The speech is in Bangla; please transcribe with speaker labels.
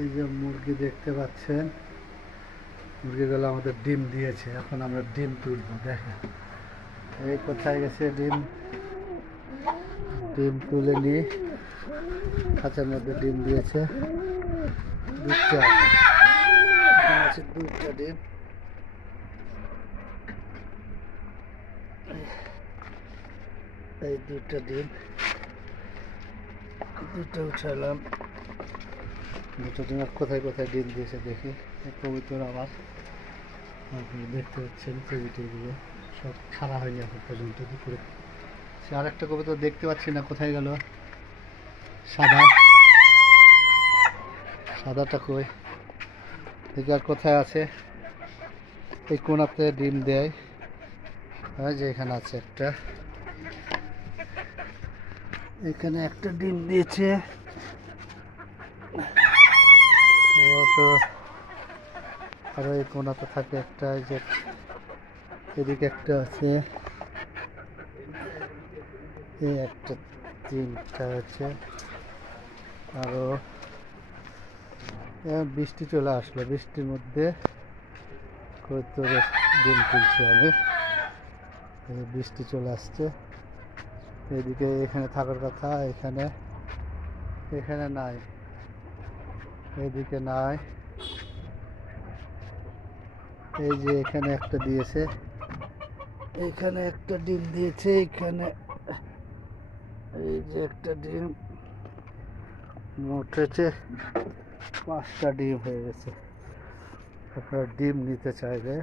Speaker 1: এই যে মুরগি দেখতে পাচ্ছেন, মুরগিগুলো আমাদের ডিম দিয়েছে। এখন আমরা ডিম তুলবো, দেখেন। এই কোথায় গেছে ডিম? ডিম তুলে নিয়ে খাঁচার মধ্যে ডিম দিয়েছে। দুধটা। আছে দুধটা ডিম। এই দুধটা ডিম। দুটো উঠালাম। দুটো কোথায় কোথায় ডিম দিয়েছে দেখি। কবুতর আবার। আপনারা দেখতে পাচ্ছেন কবুতরগুলো সব ছাড়া হয়নি এখন পর্যন্ত দুপুরে। সে আর একটা কবুতর দেখতে পাচ্ছি না, কোথায় গেল? সাদা। সাদাটা কই? দেখি আর কোথায় আছে? এই কোনাতে ডিম দেয়। হ্যাঁ যে এখানে আছে একটা। এখানে একটা ডিম দিয়েছে। তো আরও এই কোনাতে থাকে একটা যে এদিকে একটা আছে। এই একটা, তিনটা আছে। আরও বৃষ্টি চলে আসলো। বৃষ্টির মধ্যে কত ডিম তুলছি আমি। বৃষ্টি চলে আসছে। এদিকে এখানে থাকার কথা, এখানে এখানে নাই। এদিকে নাই। এই যে এখানে একটা দিয়েছে। এখানে একটা ডিম দিয়েছে, এখানে এই যে একটা ডিম। মোটেছে পাঁচটা ডিম হয়ে গেছে। ডিম নিতে চাইলে